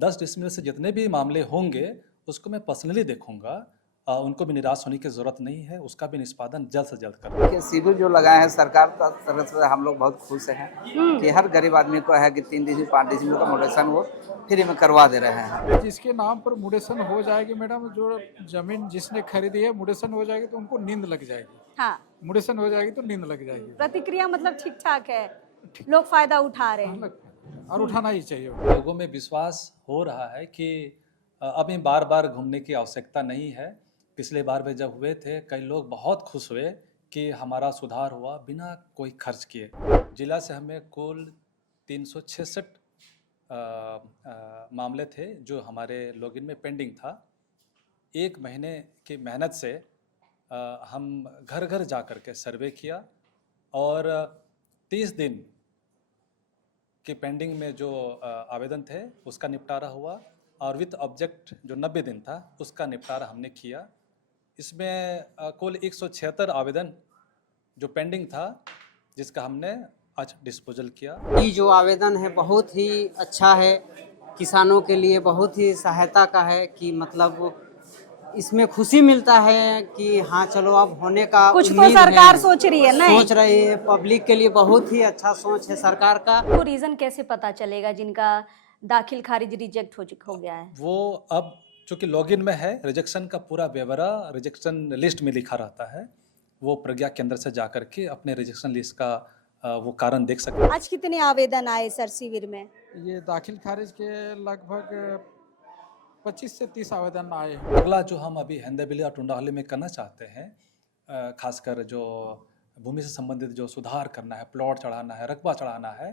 10 decimal से जितने भी मामले होंगे उसको मैं पर्सनली देखूंगा। उनको भी निराश होने की ज़रूरत नहीं है, उसका भी निष्पादन जल्द से जल्द करें। कि शिविर जो लगाए हैं सरकार की तरफ से हम लोग बहुत खुश हैं कि हर गरीब आदमी को है कि 3 डिसमिल 5 डिसमिल का म्यूटेशन वो फ्री में करवा दे रहे हैं। जिसके नाम पर म्यूटेशन हो जाएगी मैडम, जो जमीन जिसने खरीदी है म्यूटेशन हो जाएगी तो उनको नींद लग जाएगी। हाँ, म्यूटेशन हो जाएगी तो नींद लग जाएगी। प्रतिक्रिया मतलब ठीक ठाक है, लोग फायदा उठा रहे हैं और उठाना ही चाहिए। लोगों में विश्वास हो रहा है कि अभी बार बार घूमने की आवश्यकता नहीं है। पिछले बार में जब हुए थे कई लोग बहुत खुश हुए कि हमारा सुधार हुआ बिना कोई खर्च किए। जिला से हमें कुल 366 मामले थे जो हमारे लॉगिन में पेंडिंग था। 1 महीने की मेहनत से हम घर घर जा कर के सर्वे किया और 30 दिन के पेंडिंग में जो आवेदन थे उसका निपटारा हुआ और विथ ऑब्जेक्ट जो 90 दिन था उसका निपटारा हमने किया। इसमें कुल 176 आवेदन जो पेंडिंग था जिसका हमने आज डिस्पोजल किया। ये जो आवेदन है बहुत ही अच्छा है, किसानों के लिए बहुत ही सहायता का है कि मतलब इसमें खुशी मिलता है कि हाँ चलो अब होने का कुछ तो उम्मीद सरकार है, सोच रही है नहीं? सोच रही है। पब्लिक के लिए बहुत ही अच्छा सोच है सरकार का। तो रीजन कैसे पता चलेगा जिनका दाखिल खारिज रिजेक्ट हो गया है? वो अब चूँकि लॉगिन में है, रिजेक्शन का पूरा ब्यौरा रिजेक्शन लिस्ट में लिखा रहता है। वो प्रज्ञा केंद्र से जाकर के अपने रिजेक्शन लिस्ट का वो कारण देख सकते हैं। आज कितने आवेदन आए सर शिविर में? ये दाखिल खारिज के लगभग 25 से 30 आवेदन आए हैं। अगला जो हम अभी हेंदेबिली और टुंडाहली में करना चाहते हैं, खासकर जो भूमि से संबंधित जो सुधार करना है, प्लॉट चढ़ाना है, रकबा चढ़ाना है,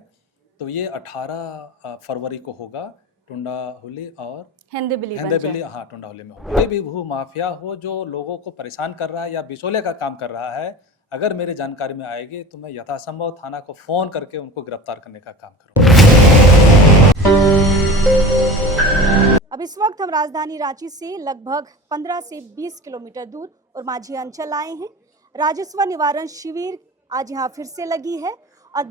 तो ये 18 फरवरी को होगा। टुंडाहुली और हेंदेबिली हाँ टुंडाहुली में होगा। कोई भी भू माफिया हो जो लोगों को परेशान कर रहा है या बिचौले का काम कर रहा है, अगर मेरी जानकारी में आएगी तो मैं यथासंभव थाना को फोन करके उनको गिरफ्तार करने का काम करूँगा। अब इस वक्त हम राजधानी रांची से लगभग 15 से 20 किलोमीटर दूर और माझी अंचल आए हैं। राजस्व निवारण शिविर आज यहाँ फिर से लगी है और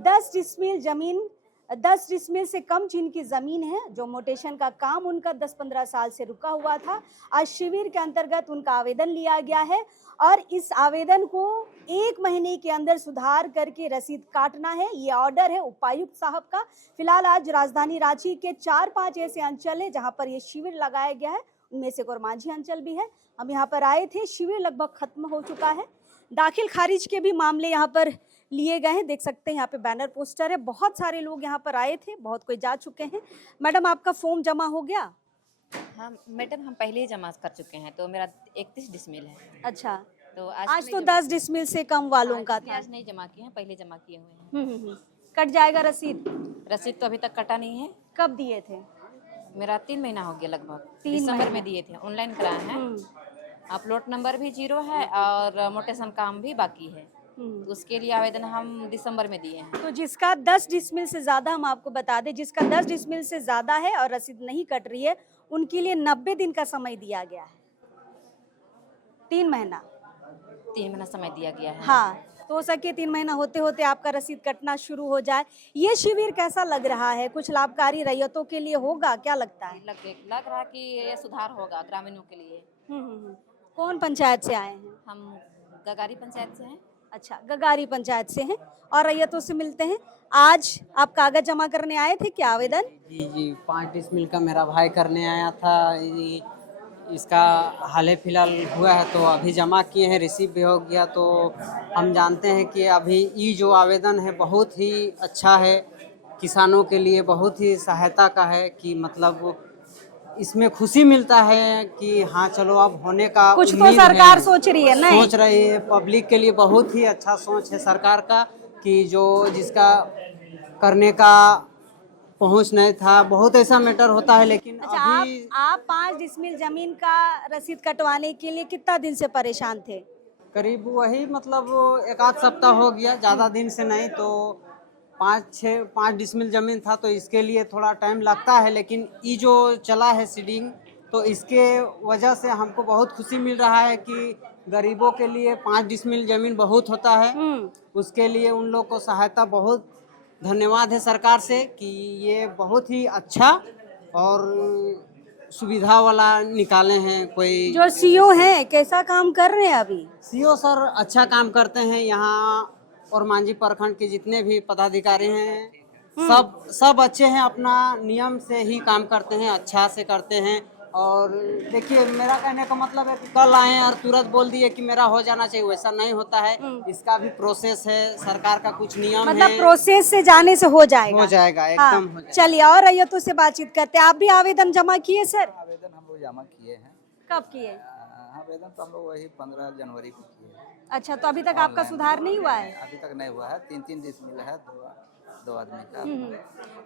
10 डिसमिल से कम जिनकी जमीन है, जो मोटेशन का काम उनका 10-15 साल से रुका हुआ था, आज शिविर के अंतर्गत उनका आवेदन लिया गया है और इस आवेदन को 1 महीने के अंदर सुधार करके रसीद काटना है। ये ऑर्डर है उपायुक्त साहब का। फिलहाल आज राजधानी रांची के 4-5 ऐसे अंचल है जहां पर ये शिविर लगाया गया है, उनमें से एक माझी अंचल भी है। हम यहाँ पर आए थे, शिविर लगभग खत्म हो चुका है। दाखिल खारिज के भी मामले यहाँ पर लिए गए हैं, देख सकते हैं यहाँ पे बैनर पोस्टर है। बहुत सारे लोग यहाँ पर आए थे, बहुत कोई जा चुके हैं। मैडम आपका फॉर्म जमा हो गया? हाँ मैडम, हम पहले ही जमा कर चुके हैं, तो मेरा 31 डिसमिल है। अच्छा, तो आज तो 10 डिसमिल से कम वालों का था। आज नहीं जमा किए हैं, पहले जमा किए हुए हैं। कट जाएगा रसीद? रसीद तो अभी तक कटा नहीं है। कब दिए थे? मेरा 3 महीना हो गया लगभग। 3 दिसंबर में दिए थे, ऑनलाइन कराए हैं। अपलोड नंबर भी 0 है और मोटेशन काम भी बाकी है। उसके लिए आवेदन हम दिसंबर में दिए हैं। तो जिसका 10 डिसमिल से ज्यादा, हम आपको बता दें, जिसका 10 डिसमिल से ज्यादा है और रसीद नहीं कट रही है, उनके लिए 90 दिन का समय दिया गया है। 3 महीना समय दिया गया है। हाँ, तो हो सके 3 महीना होते होते आपका रसीद कटना शुरू हो जाए। ये शिविर कैसा लग रहा है? कुछ लाभकारी रैयतों के लिए होगा, क्या लगता है? लग रहा है कि ये सुधार होगा ग्रामीणों के लिए। कौन पंचायत से आए हैं? हम गगारी पंचायत से हैं। अच्छा, गगारी पंचायत से हैं और रैयतों से मिलते हैं। आज आप कागज जमा करने आए थे क्या, आवेदन? जी 5 डिसमिल का मेरा भाई करने आया था। इसका हाल फिलहाल हुआ है तो अभी जमा किए हैं, रिसीव भी हो गया। तो हम जानते हैं कि अभी ये जो आवेदन है बहुत ही अच्छा है, किसानों के लिए बहुत ही सहायता का है कि मतलब इसमें खुशी मिलता है कि हाँ चलो अब होने का कुछ तो उम्मीद सरकार है, सोच रही है नहीं? सोच रही है। पब्लिक के लिए बहुत ही अच्छा सोच है सरकार का कि जो जिसका करने का पहुंच नहीं था, बहुत ऐसा मैटर होता है। लेकिन अच्छा, अभी आप 5 डिसमिल जमीन का रसीद कटवाने के लिए कितना दिन से परेशान थे? करीब वही मतलब 1 आध सप्ताह हो गया, ज़्यादा दिन से नहीं। तो 5 डिसमिल जमीन था तो इसके लिए थोड़ा टाइम लगता है, लेकिन ये जो चला है सीडिंग, तो इसके वजह से हमको बहुत खुशी मिल रहा है कि गरीबों के लिए 5 डिसमिल जमीन बहुत होता है। उसके लिए उन लोग को सहायता, बहुत धन्यवाद है सरकार से कि ये बहुत ही अच्छा और सुविधा वाला निकाले हैं। कोई जो सीओ हैं कैसा काम कर रहे हैं अभी? सीओ सर अच्छा काम करते हैं यहाँ, और मांझी प्रखंड के जितने भी पदाधिकारी हैं सब अच्छे हैं, अपना नियम से ही काम करते हैं, अच्छा से करते हैं। और देखिए मेरा कहने का मतलब है कि कल आए और तुरंत बोल दिए कि मेरा हो जाना चाहिए, वैसा नहीं होता है। इसका भी प्रोसेस है, सरकार का कुछ नियम मतलब है। प्रोसेस से जाने से हो जाएगा? हो जाएगा, एकदम हो जाएगा। चलिए, और रैयतों से बातचीत करते हैं। आप भी आवेदन जमा किए सर? आवेदन हम लोग जमा किए हैं। कब किए? आवेदन तो हम लोग वही 15 जनवरी को किए हैं। अच्छा, तो अभी तक आपका सुधार नहीं हुआ है? अभी तक नहीं हुआ है। 3-3 डिसमिल है, दो आदमी का।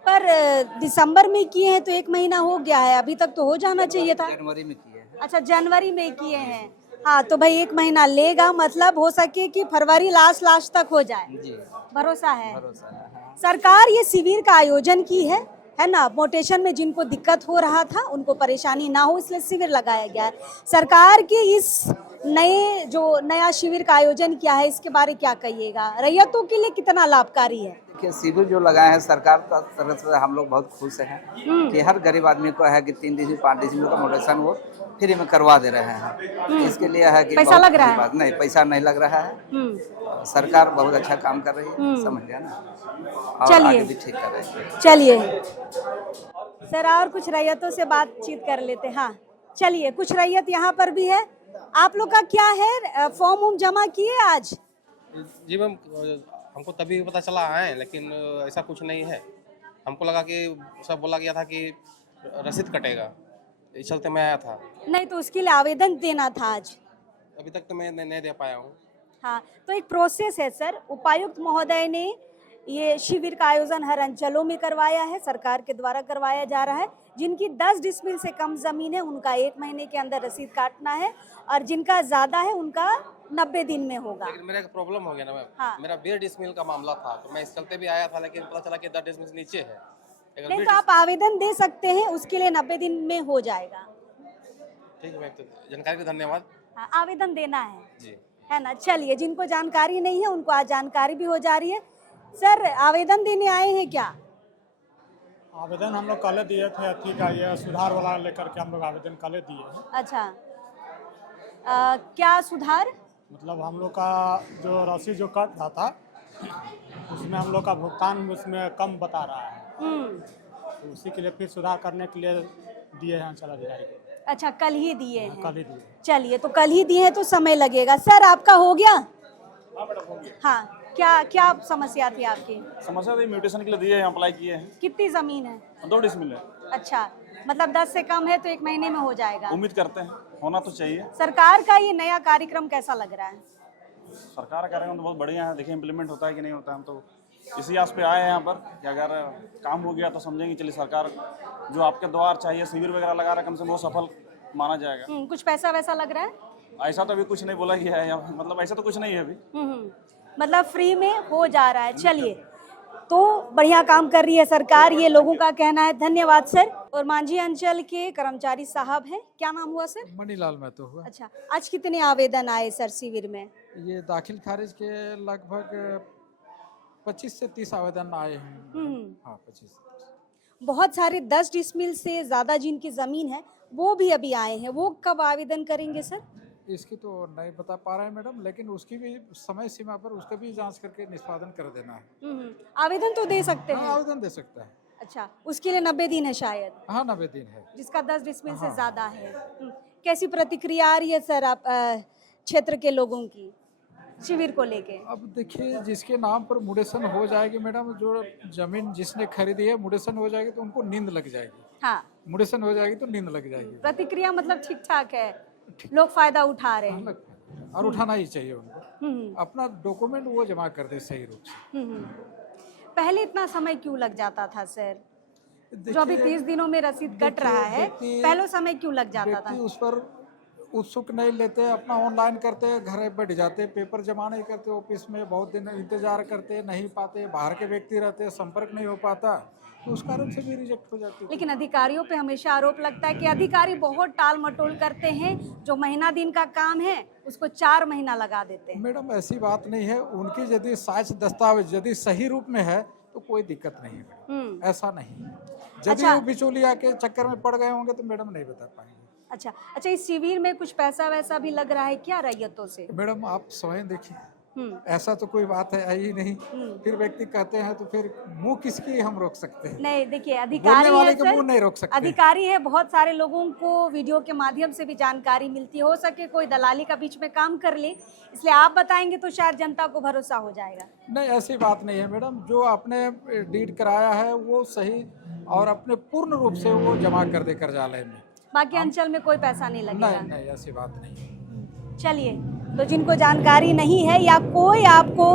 पर दिसंबर में किए हैं तो 1 महीना हो गया है, अभी तक तो हो जाना चाहिए था। जनवरी में किए हैं। अच्छा, जनवरी में किए हैं। हाँ, तो भाई 1 महीना लेगा, मतलब हो सके कि फरवरी लास्ट तक हो जाए। जी, भरोसा है? भरोसा है। हाँ। सरकार ये शिविर का आयोजन की है ना, मोटेशन में जिनको दिक्कत हो रहा था उनको परेशानी ना हो इसलिए शिविर लगाया गया है। सरकार के इस नया शिविर का आयोजन किया है, इसके बारे क्या कहिएगा? रैयतों के लिए कितना लाभकारी है? देखिए, शिविर जो लगाए हैं सरकार की तरफ से हम लोग बहुत खुश हैं कि हर गरीब आदमी को है कि 3 डिसमिल 5 डिसमिल का मोटेशन वो फ्री में करवा दे रहे हैं। इसके लिए है कि पैसा बहुत लग रहा अच्छी है? बात नहीं, पैसा नहीं लग रहा है। सरकार बहुत अच्छा काम कर रही है, समझ गया ना, और चलिए। आगे भी ठीक कर रही है। चलिए सर, और कुछ रैयतों से बातचीत कर लेते हैं। हाँ चलिए, कुछ रैयत यहाँ पर भी है। आप लोग का क्या है, फॉर्म जमा किए आज? जी मैम, हमको तभी पता चला आए, लेकिन ऐसा कुछ नहीं है। हमको लगा कि सब बोला गया था कि रसीद कटेगा, इस चलते मैं आया था। नहीं, तो उसके लिए आवेदन देना था आज। अभी तक तो मैं नहीं दे पाया हूँ। हाँ, तो एक प्रोसेस है सर। उपायुक्त महोदय ने ये शिविर का आयोजन हर अंचलों में करवाया है, सरकार के द्वारा करवाया जा रहा है। जिनकी 10 डिसमिल से कम जमीन है उनका 1 महीने के अंदर रसीद काटना है, और जिनका ज्यादा है उनका 90 दिन में होगा। लेकिन मेरा एक प्रॉब्लम हो गया ना मैम। हाँ। मेरा 20 डिसमिल का मामला था, तो मैं इस चलते भी आया था, लेकिन पता चला कि 10 डिसमिल नीचे है। अगर नहीं, 20 तो आप आवेदन दे सकते हैं, उसके लिए 90 दिन में हो जाएगा। ठीक है मैम, तो जानकारी के धन्यवाद। हाँ, आवेदन देना है, जी है ना। चलिए, जिनको जानकारी नहीं है उनको आज जानकारी भी हो जा रही है। सर, आवेदन देने आए हैं क्या? आवेदन हम लोग कल दिए थे, अथी का ये सुधार वाला लेकर के हम लोग आवेदन कल दिए हैं। अच्छा, क्या सुधार? मतलब हम लोग का जो राशि जो कट रहा था उसमें हम लोग का भुगतान उसमें कम बता रहा है, तो उसी के लिए फिर सुधार करने के लिए दिए हैं अंचल अधिकारी को। अच्छा, कल ही दिए हैं? कल ही दिए। चलिए, तो कल ही दिए हैं तो समय लगेगा। सर, आपका हो गया? हाँ, क्या समस्या थी आपकी? समस्या तो म्यूटेशन के लिए दिए हैं, अप्लाई किए हैं। कितनी जमीन है? 2 डिसमिल है। अच्छा, मतलब 10 से कम है तो 1 महीने में हो जाएगा। उम्मीद करते हैं, होना तो चाहिए। सरकार का ये नया कार्यक्रम कैसा लग रहा है? सरकार का कार्यक्रम तो बहुत बढ़िया है, देखिए इम्प्लीमेंट होता है कि नहीं होता है। हम तो इसी आस पे आए हैं यहाँ पर कि अगर काम हो गया तो समझेंगे, चलिए सरकार जो आपके द्वार चाहिए शिविर वगैरह लगा रहा है, कम से कम वो सफल माना जाएगा। कुछ पैसा वैसा लग रहा है? ऐसा तो अभी कुछ नहीं बोला गया है, मतलब ऐसा तो कुछ नहीं है अभी। मतलब फ्री में हो जा रहा है। चलिए, तो बढ़िया काम कर रही है सरकार, ये लोगों का कहना है। धन्यवाद सर। और मांझी अंचल के कर्मचारी साहब हैं, क्या नाम हुआ सर? मणिलाल महतो हुआ। अच्छा, आज कितने आवेदन आए सर शिविर में? ये दाखिल खारिज के लगभग 25 से 30 आवेदन आए हैं। हाँ, 25 से 30। बहुत सारे 10 डिसमिल से ज्यादा जिनकी जमीन है वो भी अभी आए हैं, वो कब आवेदन करेंगे सर? इसकी तो नहीं बता पा रहे हैं मैडम, लेकिन उसकी भी समय सीमा पर उसका भी जांच करके निष्पादन कर देना है। आवेदन तो दे सकते हाँ, हैं? आवेदन दे सकता है। अच्छा, उसके लिए 90 दिन है शायद? हाँ, 90 दिन है। जिसका 10 डिसमिल से ज्यादा है। कैसी प्रतिक्रिया आ रही है सर आप क्षेत्र के लोगों की शिविर को लेके? अब देखिए, जिसके नाम पर मुडेशन हो जाएगी मैडम, जो जमीन जिसने खरीदी है, मुडेशन हो जाएगी तो उनको नींद लग जाएगी। हाँ, मुडेशन हो जाएगी तो नींद लग जाएगी। प्रतिक्रिया मतलब ठीक ठाक है, लोग फायदा उठा रहे हैं। और उठाना ही चाहिए उनको, अपना डॉक्यूमेंट वो जमा कर दे सही रूप से। पहले इतना समय क्यों लग जाता था सर? जो अभी 30 दिनों में रसीद कट रहा है, पहले समय क्यों लग जाता था? उस पर उत्सुक नहीं लेते, अपना ऑनलाइन करते, घर बैठ जाते, पेपर जमा नहीं करते, ऑफिस में बहुत दिन इंतजार करते, नहीं पाते, बाहर के व्यक्ति रहते, संपर्क नहीं हो पाता, तो उस कारण से भी रिजेक्ट हो जाती है। लेकिन अधिकारियों पे हमेशा आरोप लगता है कि अधिकारी बहुत टाल मटोल करते हैं, जो महीना दिन का काम है उसको 4 महीना लगा देते हैं। मैडम, ऐसी बात नहीं है, उनकी यदि साक्ष्य दस्तावेज यदि सही रूप में है तो कोई दिक्कत नहीं है मैडम, ऐसा नहीं। यदि अच्छा। वो बिचौलिया के चक्कर में पड़ गए होंगे तो मैडम नहीं बता पाएंगे। अच्छा अच्छा, इस शिविर में कुछ पैसा वैसा भी लग रहा है क्या रैयतों से? मैडम आप स्वयं देखिए, हम्म ऐसा तो कोई बात है ही नहीं। फिर व्यक्ति कहते हैं तो फिर मुंह किसकी हम रोक सकते हैं? नहीं, देखिए बोलने अधिकारी वाले है के सर, मुंह नहीं रोक सकते। अधिकारी है, बहुत सारे लोगों को वीडियो के माध्यम से भी जानकारी मिलती है, हो सके कोई दलाली का बीच में काम कर ले, इसलिए आप बताएंगे तो शायद जनता को भरोसा हो जाएगा। नहीं, ऐसी बात नहीं है मैडम, जो आपने डीड कराया है वो सही और अपने पूर्ण रूप से वो जमा कर दे कार्यालय में। बाकी अंचल में कोई पैसा नहीं लगेगा। नहीं नहीं, ऐसी बात नहीं है। चलिए, तो जिनको जानकारी नहीं है या कोई आपको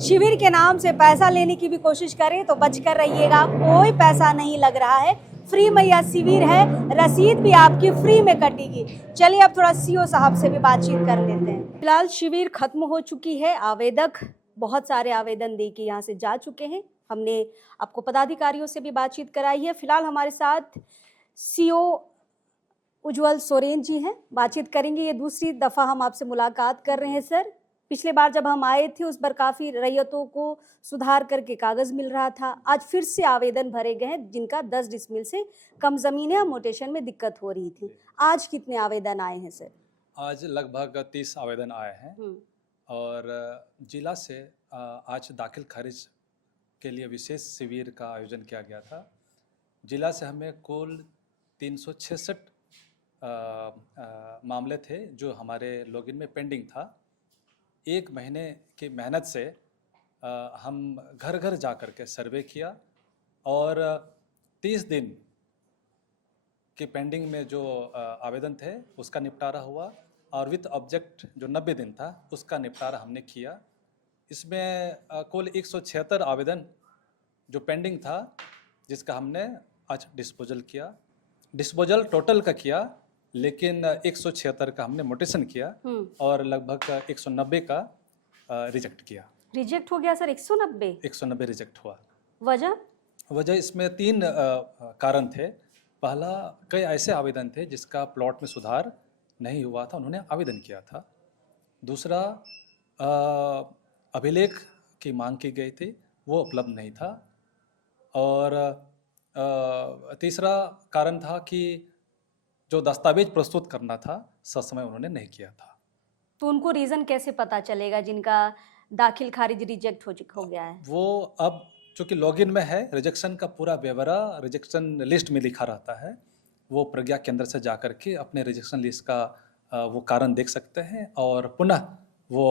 शिविर के नाम से पैसा लेने की भी कोशिश करे तो बचकर रहिएगा, कोई पैसा नहीं लग रहा है, फ्री में यह शिविर है, रसीद भी आपकी फ्री में कटेगी। चलिए अब थोड़ा सीओ साहब से भी बातचीत कर लेते हैं। फिलहाल शिविर खत्म हो चुकी है, आवेदक बहुत सारे आवेदन दे के यहाँ से जा चुके हैं। हमने आपको पदाधिकारियों से भी बातचीत कराई है। फिलहाल हमारे साथ सीओ उज्जवल सोरेन जी हैं, बातचीत करेंगे। ये दूसरी दफ़ा हम आपसे मुलाकात कर रहे हैं सर। पिछले बार जब हम आए थे उस बार काफ़ी रैयतों को सुधार करके कागज़ मिल रहा था, आज फिर से आवेदन भरे गए हैं जिनका 10 डिसमिल से कम ज़मीन है, मोटेशन में दिक्कत हो रही थी। आज कितने आवेदन आए हैं सर? आज लगभग 30 आवेदन आए हैं और जिला से आज दाखिल खारिज के लिए विशेष शिविर का आयोजन किया गया था। जिला से हमें कुल 366 मामले थे जो हमारे लॉगिन में पेंडिंग था। एक महीने की मेहनत से हम घर घर जा कर के सर्वे किया और 30 दिन के पेंडिंग में जो आवेदन थे उसका निपटारा हुआ और विथ ऑब्जेक्ट जो 90 दिन था उसका निपटारा हमने किया। इसमें कुल 176 आवेदन जो पेंडिंग था जिसका हमने आज डिस्पोजल किया। डिस्पोजल टोटल का किया लेकिन 176 का हमने मोटेशन किया और लगभग 190 का रिजेक्ट किया। रिजेक्ट हो गया सर 190? 190 रिजेक्ट हुआ। वजह इसमें 3 कारण थे। पहला, कई ऐसे आवेदन थे जिसका प्लॉट में सुधार नहीं हुआ था, उन्होंने आवेदन किया था। दूसरा, अभिलेख की मांग की गई थी, वो उपलब्ध नहीं था। और तीसरा कारण था कि जो दस्तावेज प्रस्तुत करना था ससमय उन्होंने नहीं किया था। तो उनको रीज़न कैसे पता चलेगा जिनका दाखिल खारिज रिजेक्ट हो गया है? वो अब चूँकि लॉगिन में है, रिजेक्शन का पूरा ब्यौरा रिजेक्शन लिस्ट में लिखा रहता है। वो प्रज्ञा केंद्र से जा कर के अपने रिजेक्शन लिस्ट का वो कारण देख सकते हैं और पुनः वो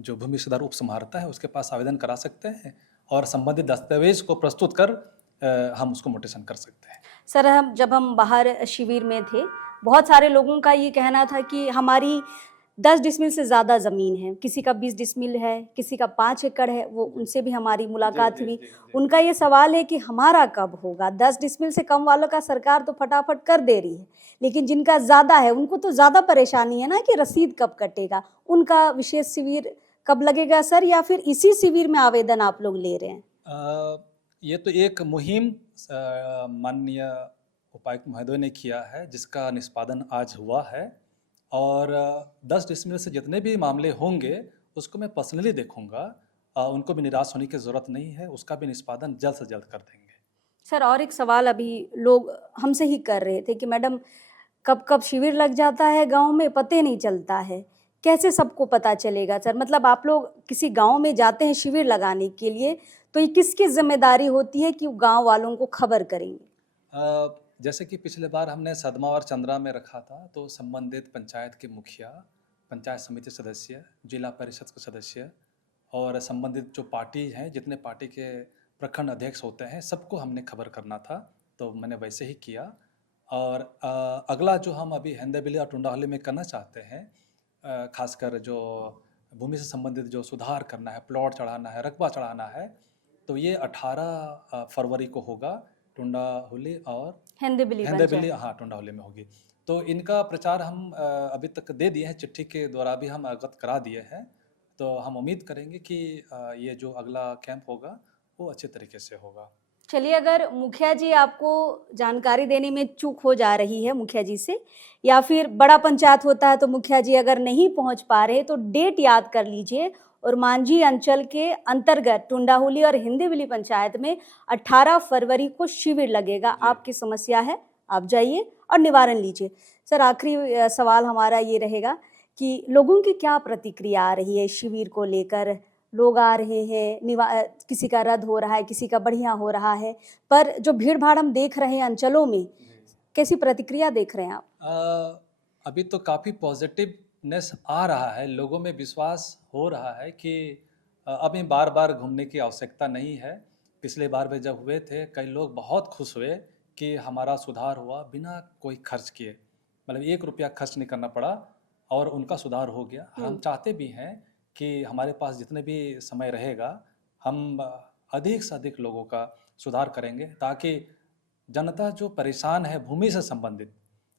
जो भूमि सुधार उप संभारता है उसके पास आवेदन करा सकते हैं और संबंधित दस्तावेज को प्रस्तुत कर हम उसको मोटेशन कर सकते हैं। सर, जब हम बाहर शिविर में थे, बहुत सारे लोगों का ये कहना था कि हमारी 10 डिसमिल से ज़्यादा ज़मीन है, किसी का 20 डिसमिल है, किसी का 5 एकड़ है। वो उनसे भी हमारी मुलाकात हुई। उनका ये सवाल है कि हमारा कब होगा? 10 डिसमिल से कम वालों का सरकार तो फटाफट कर दे रही है, लेकिन जिनका ज़्यादा है उनको तो ज़्यादा परेशानी है ना कि रसीद कब कटेगा। उनका विशेष शिविर कब लगेगा सर, या फिर इसी शिविर में आवेदन आप लोग ले रहे हैं? ये तो एक मुहिम माननीय उपायुक्त महोदय ने किया है जिसका निष्पादन आज हुआ है और 10 डिसमिल से जितने भी मामले होंगे उसको मैं पर्सनली देखूंगा। उनको भी निराश होने की ज़रूरत नहीं है, उसका भी निष्पादन जल्द से जल्द कर देंगे। सर, और एक सवाल अभी लोग हमसे ही कर रहे थे कि मैडम कब कब शिविर लग जाता है गांव में, पते नहीं चलता है, कैसे सबको पता चलेगा सर? मतलब आप लोग किसी गांव में जाते हैं शिविर लगाने के लिए तो ये किसकी जिम्मेदारी होती है कि वो गाँव वालों को खबर करेंगे? जैसे कि पिछले बार हमने सदमा और चंद्रा में रखा था तो संबंधित पंचायत के मुखिया, पंचायत समिति सदस्य, जिला परिषद के सदस्य और संबंधित जो पार्टी हैं, जितने पार्टी के प्रखंड अध्यक्ष होते हैं, सबको हमने खबर करना था, तो मैंने वैसे ही किया। और अगला जो हम अभी हेंदेबिली और टुंडाहोली में करना चाहते हैं, खासकर जो भूमि से संबंधित जो सुधार करना है, प्लॉट चढ़ाना है, रकबा चढ़ाना है, तो ये 18 फरवरी को होगा। टुंडाहोली और हेंदेबिली, हाँ, टुंडाहोली में होगी। तो इनका प्रचार हम अभी तक दे दिए हैं, चिट्ठी के द्वारा भी हम अवगत करा दिए हैं। तो हम उम्मीद करेंगे कि ये जो अगला कैंप होगा वो अच्छे तरीके से होगा। चलिए, अगर मुखिया जी आपको जानकारी देने में चूक हो जा रही है मुखिया जी से, या फिर बड़ा पंचायत होता है तो मुखिया जी अगर नहीं पहुंच पा रहे तो डेट याद कर लीजिए और मांझी अंचल के अंतर्गत टुंडाहुली और हिंदीबिली पंचायत में 18 फरवरी को शिविर लगेगा। आपकी समस्या है, आप जाइए और निवारण लीजिए। सर, आखिरी सवाल हमारा ये रहेगा कि लोगों की क्या प्रतिक्रिया आ रही है शिविर को लेकर? लोग आ रहे हैं, किसी का रद्द हो रहा है, किसी का बढ़िया हो रहा है, पर जो भीड़ भाड़ हम देख रहे हैं अंचलों में, कैसी प्रतिक्रिया देख रहे हैं आप? अभी तो काफ़ी पॉजिटिवनेस आ रहा है, लोगों में विश्वास हो रहा है कि अभी बार बार घूमने की आवश्यकता नहीं है। पिछले बार में जब हुए थे, कई लोग बहुत खुश हुए कि हमारा सुधार हुआ बिना कोई खर्च किए, मतलब 1 रुपया खर्च नहीं करना पड़ा और उनका सुधार हो गया। हम चाहते भी हैं कि हमारे पास जितने भी समय रहेगा हम अधिक से अधिक लोगों का सुधार करेंगे, ताकि जनता जो परेशान है भूमि से संबंधित,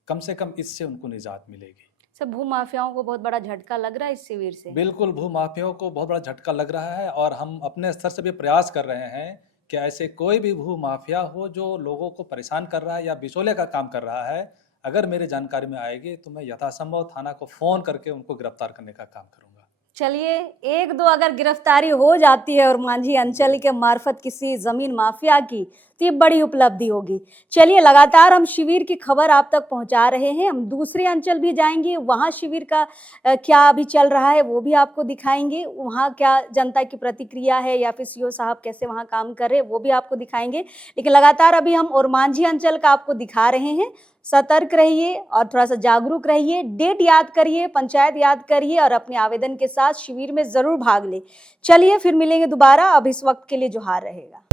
कम से कम इससे उनको निजात मिलेगी। सर, भू माफियाओं को बहुत बड़ा झटका लग रहा है इस शिविर से? बिल्कुल, भू माफियाओं को बहुत बड़ा झटका लग रहा है और हम अपने स्तर से भी प्रयास कर रहे हैं कि ऐसे कोई भी भू माफिया हो जो लोगों को परेशान कर रहा है या बिचौले का काम कर रहा है, अगर मेरे जानकारी में आएगी तो मैं यथासंभव थाना को फ़ोन करके उनको गिरफ्तार करने का काम करूँगा। चलिए, 1-2 अगर गिरफ्तारी हो जाती है और मांझी अंचल के मार्फत किसी जमीन माफिया की, तो ये बड़ी उपलब्धि होगी। चलिए, लगातार हम शिविर की खबर आप तक पहुंचा रहे हैं। हम दूसरे अंचल भी जाएंगे, वहां शिविर का क्या अभी चल रहा है वो भी आपको दिखाएंगे, वहां क्या जनता की प्रतिक्रिया है या फिर सीओ साहब कैसे वहां काम कर रहे हैं वो भी आपको दिखाएंगे। लेकिन लगातार अभी हम और मांझी अंचल का आपको दिखा रहे हैं। सतर्क रहिए और थोड़ा सा जागरूक रहिए, डेट याद करिए, पंचायत याद करिए और अपने आवेदन के साथ शिविर में जरूर भाग ले। चलिए, फिर मिलेंगे दोबारा। अब इस वक्त के लिए जोहार रहेगा।